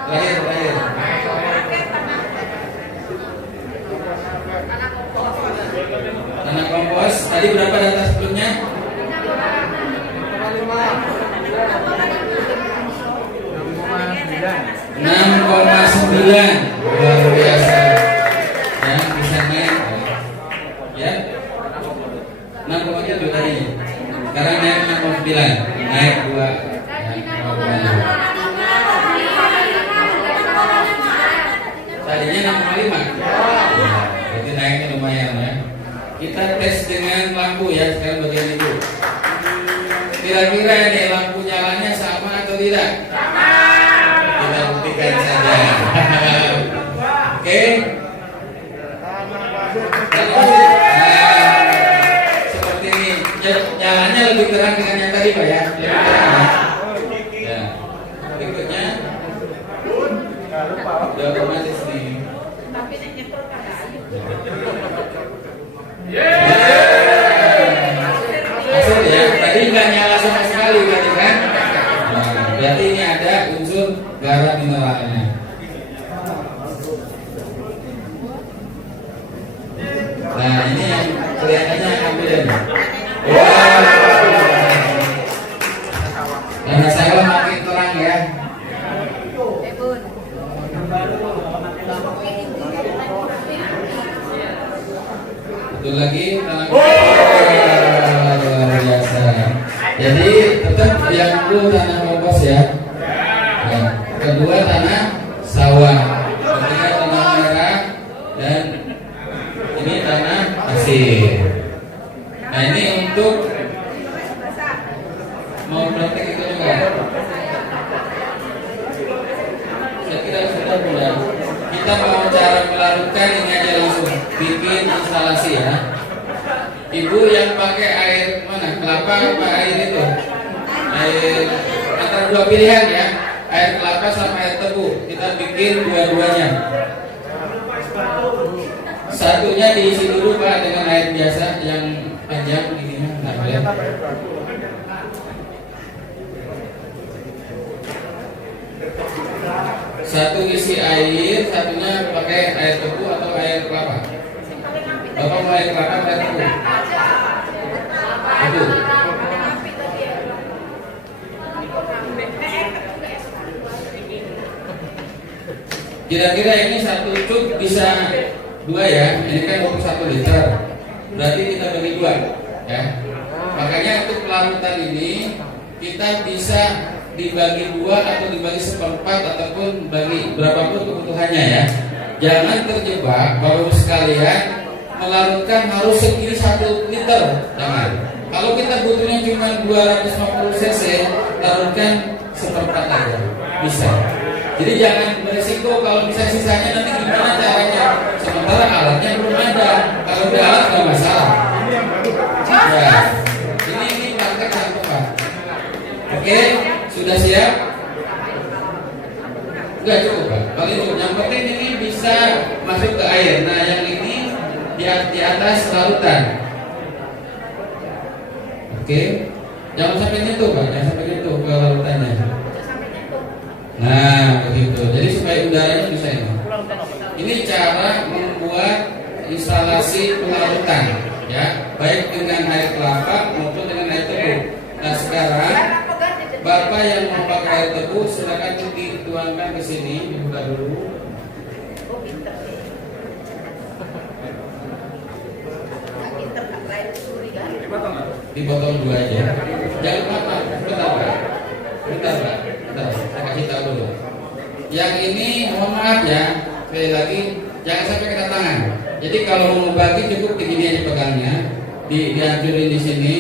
Terakhir. Tanah kompos tadi berapa data sebelumnya? 6,9. Luar biasa. Yang bisa naik ya 6,7 tadi. Sekarang naik 6,9. Naik 2 ya, 2,7. Tadinya 6,5. Jadi naiknya lumayan ya. Kita tes dengan lampu ya sekarang bagian itu. Kira-kira ini lampu nyalanya sama atau tidak? Kita buktikan saja. Oke. Seperti ini. Jalannya lebih terang dengan yang tadi Pak ya. Lebih terang. Ya. Berikutnya. Udah otomatis nih. Hasil ya. Tadi nggak nyala sama sekali berarti kan? Nah, berarti ini ada unsur garam mineralnya. Nah ini yang kelihatannya akan beda nih. Wow. Karena saya makin terang ya. Betul lagi tanah luar biasa. Jadi tetap yang dulu tanah kompos ya. Nah, kedua tanah sawah. Ketiga tanah merah dan ini tanah pasir. Nah ini untuk mau praktek itu juga. Saya kira sudah mulai. Kita mau cara melarutkan ini aja langsung bikin instalasi ya. Ibu yang pakai air mana? Kelapa apa air itu? Air antara dua pilihan ya. Air kelapa sama air tebu. Kita bikin dua-duanya. Satunya diisi dulu Pak dengan air biasa yang panjang ini. Nah, ya. Satu isi air, satunya pakai air tebu atau air kelapa. Bapak mau air kelapa atau air tebu? Tebu. Kira-kira ini satu cup bisa 2 ya. Ini kan untuk 1 liter. berarti kita bagi dua, ya. Makanya untuk pelarutan ini kita bisa dibagi dua atau dibagi seperempat ataupun bagi berapapun kebutuhannya, ya. Jangan terjebak Bapak sekalian melarutkan harus segini 1 liter, jangan. Kalau kita butuhnya cuma 250 cc, larutkan seperempat aja, bisa. Jadi jangan beresiko kalau bisa sisanya nanti gimana caranya. Sementara alatnya belum ada. Kalau udah alat nggak masalah. Ya, ini praktek yang tepat. Oke, sudah siap? Enggak cukup, Pak. Paling cukup. Yang penting ini bisa masuk ke air. Nah, yang ini di atas larutan. Oke, jangan sampai nyentuh, Pak. Jangan sampai nyentuh ke larutannya. Nah, begitu. Jadi supaya udaranya bisa ini. Ini cara membuat instalasi pelarutan, ya, baik dengan air kelapa maupun dengan air tebu. Nah, sekarang Bapak yang mau pakai air tebu silakan dituangkan ke sini, dibuka dulu. Di botol 2 aja. Jangan apa, bentar, Pak. Bentar, saya kasih tahu dulu. Yang ini mohon maaf ya, sekali lagi jangan sampai kena tangan. Jadi kalau mau bagi cukup begini aja pegangnya, dihancurin di sini,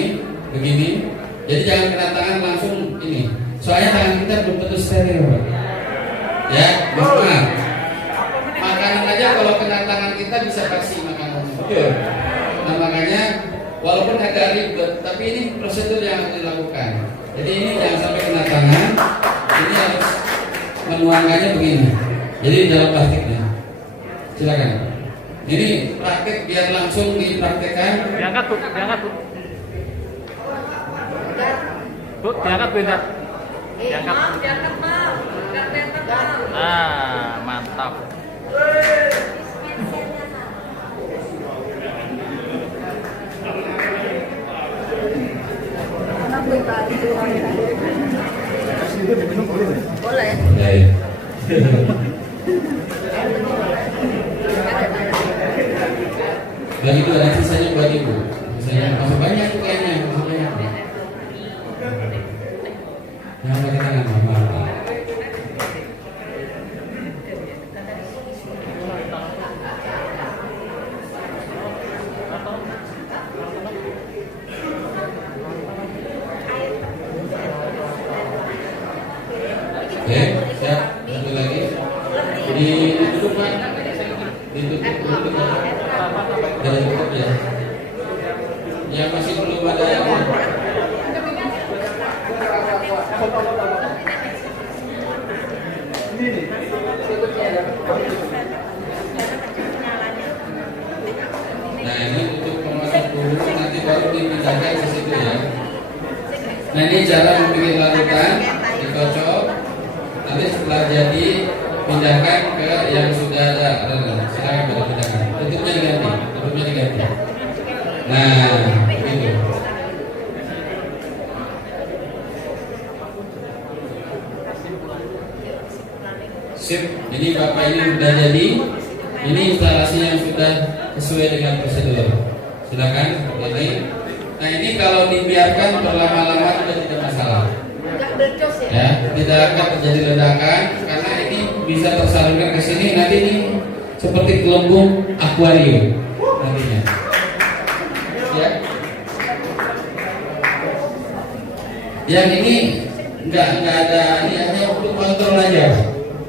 begini. Jadi jangan kena tangan langsung ini. Soalnya tangan kita belum tentu steril, Pak. Ya, mohon maaf. Makanan aja kalau kena tangan kita bisa kasih makanan. Betul. Nah, makanya walaupun agak ribet, tapi ini prosedur yang harus dilakukan. Jadi ini jangan sampai kena tangan. Ini harus menuangkannya begini. Jadi dalam plastiknya. Silakan. Ini praktek biar langsung dipraktekkan. Diangkat, Bu. Diangkat, Bu. Bu, diangkat, Bu. Diangkat. Diangkat, Pak. Nah, mantap. Boleh. Dan itu ada sisanya buat ibu. Sisanya masih banyak tuh kayaknya, masih banyak. Yang pakai tangan mama. Oke, siap. Satu lagi. Ditutup, Pak. Ditutup. Jangan tutup ya. Ya masih belum ada yang. Nah, ini untuk pemasok dulu, nanti baru dipindahkan ke situ ya. Nah, ini cara membuat larutan, dikocok. Nanti setelah jadi pindahkan ke yang sudah ada. Silakan kita pindahkan. Tutupnya diganti. Nah, begitu. Sip. Ini Bapak ini sudah jadi. Ini instalasi yang sudah sesuai dengan prosedur. Silakan ini. Nah, ini kalau dibiarkan berlama-lama sudah tidak masalah. Ya, tidak akan terjadi ledakan karena ini bisa tersalurkan ke sini. Nanti ini seperti gelembung akuarium nantinya. Ya. Yang ini enggak ada, ini hanya untuk kontrol aja.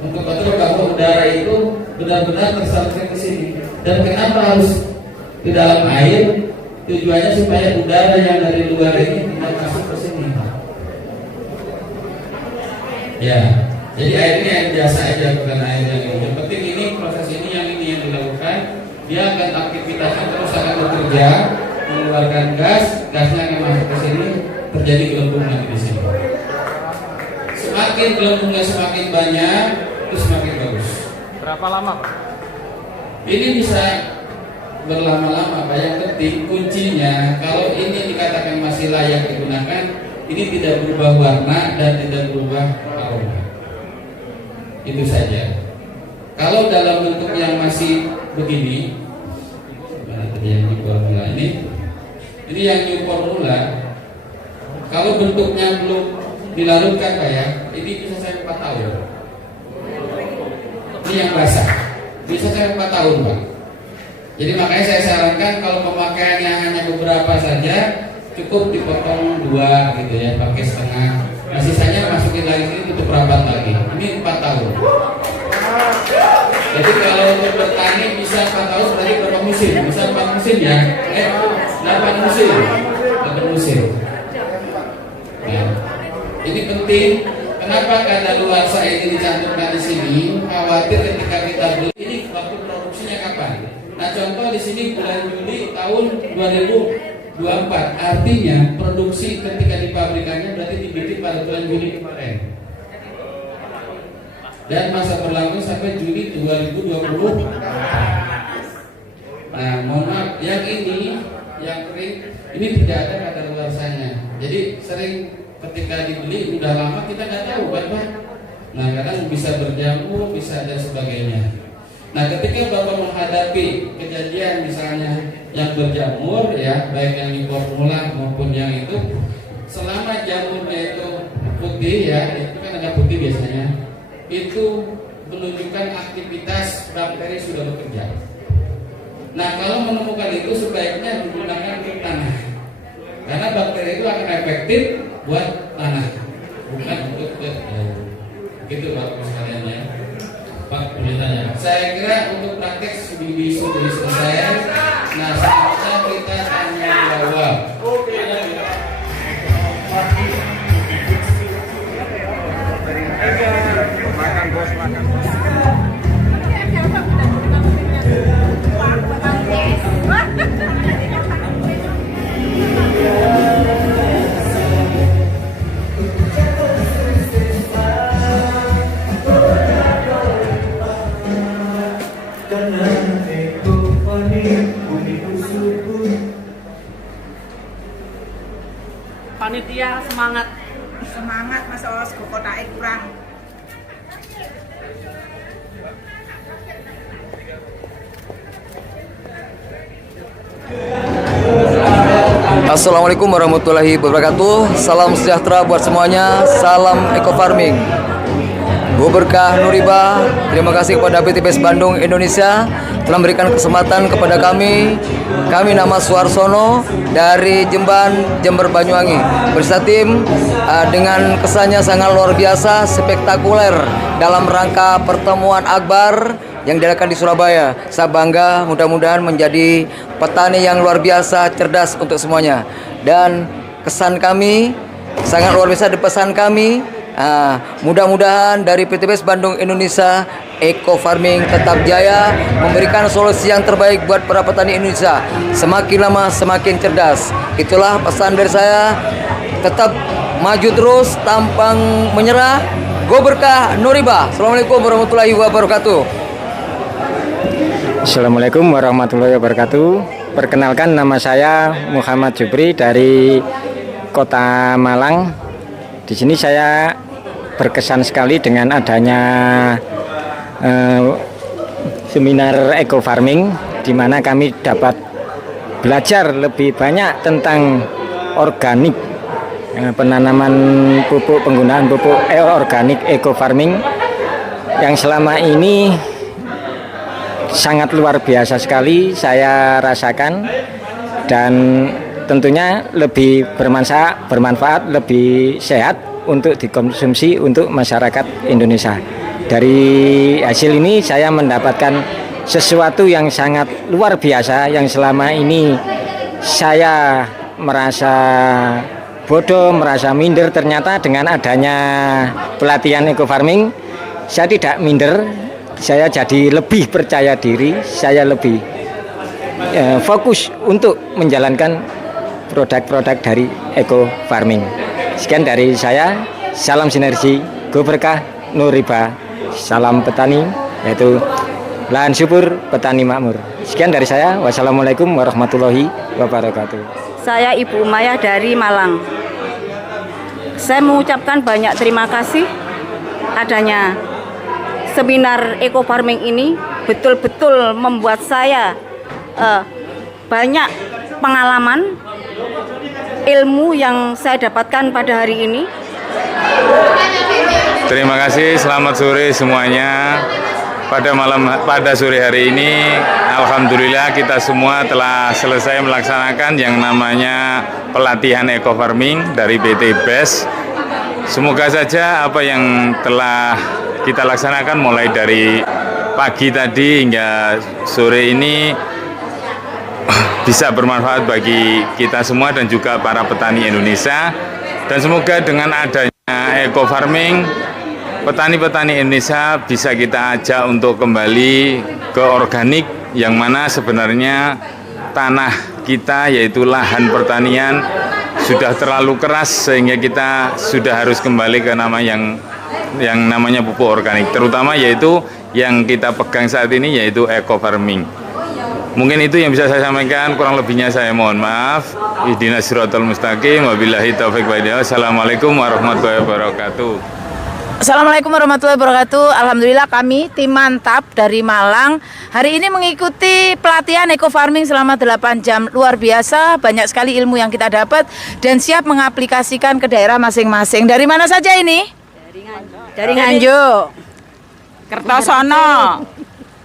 Untuk kontrol bahwa udara itu benar-benar tersalurkan ke sini. Dan kenapa harus di dalam air? Tujuannya supaya udara yang dari luar ini tidak masuk ke sini. Ya, jadi air ini air biasa aja, bukan air yang ini. Yang penting ini proses ini yang dilakukan, dia akan aktivitasnya terus akan bekerja, mengeluarkan gasnya akan masuk ke sini, terjadi gelembung lagi di sini. Semakin gelembungnya semakin banyak, itu semakin bagus. Berapa lama, Pak? Ini bisa berlama-lama, Pak. Yang penting kuncinya kalau ini dikatakan masih layak digunakan, ini tidak berubah warna dan tidak berubah aroma. Itu saja. Kalau dalam bentuk yang masih begini, sebenarnya terjadi formula ini, Ini yang new formula, kalau bentuknya belum dilarutkan kayak ini bisa sampai 4 tahun. Ini yang basah bisa sampai 4 tahun, Pak. Jadi makanya saya sarankan kalau pemakaiannya hanya beberapa saja, cukup dipotong 2 gitu ya, pakai setengah. Nah sisanya masukin lagi ini, tutup rapat lagi. Ini 4 tahun. Jadi kalau untuk bertani bisa 4 tahun berarti berapa musim? Bisa 4 musim ya? 8 musim. 8 musim. Nah, ini penting. Kenapa kadaluarsa ini dicantumkan di sini? Khawatir ketika kita beli ini waktu produksinya kapan? Nah contoh di sini bulan Juli tahun 2024. Artinya produksi ketika di pabrikannya berarti dibikin pada bulan Juli kemarin. Dan masa berlangsung sampai Juli 2020. Nah, mohon maaf, yang ini, yang kering, ini tidak ada kadaluarsanya. Jadi sering ketika dibeli udah lama kita nggak tahu kan Pak. Nah, kadang bisa berjamur, bisa dan sebagainya. Nah, ketika Bapak menghadapi kejadian misalnya yang berjamur ya, baik yang di formula maupun yang itu, selama jamurnya itu putih ya, itu kan ada putih biasanya. Itu menunjukkan aktivitas bakteri sudah bekerja. Nah kalau menemukan itu sebaiknya menggunakan untuk tanah, karena bakteri itu akan efektif buat tanah, bukan untuk gitu Pak sekalian ya. Pak boleh tanya? Saya kira untuk praktek sudah selesai. Nah selanjutnya kita tanya jawab. Panitia semangat masa olah kota kurang. Assalamualaikum warahmatullahi wabarakatuh. Salam sejahtera buat semuanya. Salam Eco Farming. Gue Berkah Nuriba. Terima kasih kepada PTBS Bandung Indonesia telah memberikan kesempatan kepada kami. Kami nama Suarsono dari Jemban, Jember, Banyuwangi. Bersama tim dengan kesannya sangat luar biasa, spektakuler dalam rangka pertemuan akbar yang diadakan di Surabaya. Saya bangga, mudah-mudahan menjadi petani yang luar biasa, cerdas untuk semuanya. Dan kesan kami sangat luar biasa di pesan kami. Mudah-mudahan dari PTBS Bandung Indonesia, Eco Farming tetap jaya, memberikan solusi yang terbaik buat para petani Indonesia. Semakin lama semakin cerdas. Itulah pesan dari saya. Tetap maju terus, tampang menyerah. Gue Berkah Nuriba. Assalamualaikum warahmatullahi wabarakatuh. Assalamualaikum warahmatullahi wabarakatuh. Perkenalkan, nama saya Muhammad Jupri dari Kota Malang. Di sini saya berkesan sekali dengan adanya seminar Eco Farming, di mana kami dapat belajar lebih banyak tentang organik, penanaman pupuk, penggunaan pupuk organik Eco Farming yang selama ini sangat luar biasa sekali saya rasakan, dan tentunya lebih bermanfaat, lebih sehat untuk dikonsumsi untuk masyarakat Indonesia. Dari hasil ini saya mendapatkan sesuatu yang sangat luar biasa, yang selama ini saya merasa bodoh, merasa minder. Ternyata dengan adanya pelatihan Eco Farming, saya tidak minder, saya jadi lebih percaya diri, saya lebih fokus untuk menjalankan produk-produk dari Eco Farming. Sekian dari saya, salam sinergi, Gue Berkah Nuriba, salam petani, yaitu lahan subur, petani makmur. Sekian dari saya, wassalamualaikum warahmatullahi wabarakatuh. Saya Ibu Umayah dari Malang. Saya mengucapkan banyak terima kasih adanya seminar Eco Farming ini, betul-betul membuat saya banyak pengalaman ilmu yang saya dapatkan pada hari ini. Terima kasih, selamat sore semuanya. Pada sore hari ini, alhamdulillah kita semua telah selesai melaksanakan yang namanya pelatihan eco farming dari PT BES. Semoga saja apa yang telah kita laksanakan mulai dari pagi tadi hingga sore ini bisa bermanfaat bagi kita semua dan juga para petani Indonesia. Dan semoga dengan adanya eco farming, petani-petani Indonesia bisa kita ajak untuk kembali ke organik, yang mana sebenarnya tanah kita yaitu lahan pertanian sudah terlalu keras sehingga kita sudah harus kembali ke nama yang namanya pupuk organik, terutama yaitu yang kita pegang saat ini yaitu eco farming. Mungkin itu yang bisa saya sampaikan, kurang lebihnya saya mohon maaf. Ihdinas siratal mustaqim, wabillahi taufiq wal hidayah. Assalamualaikum warahmatullahi wabarakatuh. Assalamualaikum warahmatullahi wabarakatuh. Alhamdulillah kami tim Mantap dari Malang hari ini mengikuti pelatihan eco farming selama 8 jam. Luar biasa, banyak sekali ilmu yang kita dapat dan siap mengaplikasikan ke daerah masing-masing. Dari mana saja ini? Dari Nganjuk, Kertosono,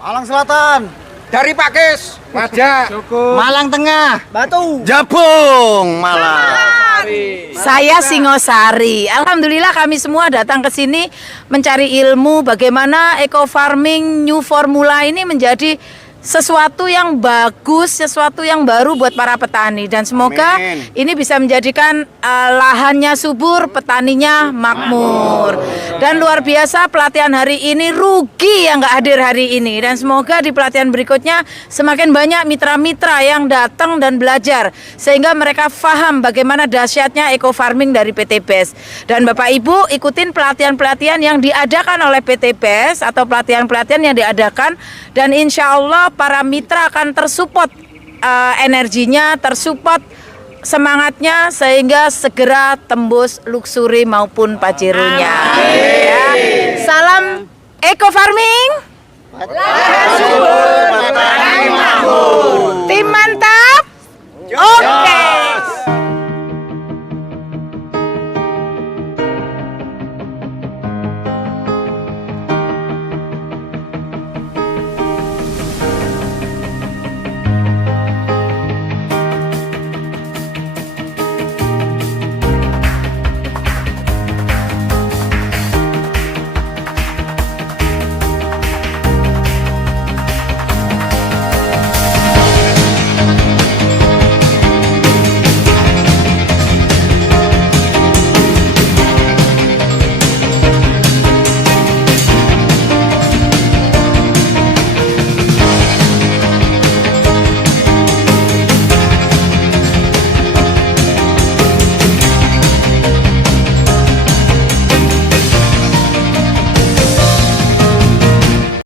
Malang Selatan. Dari Pakis, Wajah, Malang Tengah, Batu, Jabung, Malang. Saya Singosari. Alhamdulillah kami semua datang ke sini mencari ilmu bagaimana eco farming new formula ini menjadi sesuatu yang bagus, sesuatu yang baru buat para petani, dan semoga ini bisa menjadikan lahannya subur, petaninya makmur. Dan luar biasa pelatihan hari ini, rugi yang nggak hadir hari ini, dan semoga di pelatihan berikutnya semakin banyak mitra-mitra yang datang dan belajar sehingga mereka paham bagaimana dahsyatnya eco farming dari PT BES. Dan Bapak Ibu ikutin pelatihan-pelatihan yang diadakan oleh PT BES atau pelatihan-pelatihan yang diadakan, dan insya Allah para mitra akan tersupport energinya, tersupport semangatnya sehingga segera tembus luxury maupun pajerunya. Ya. Salam eco farming.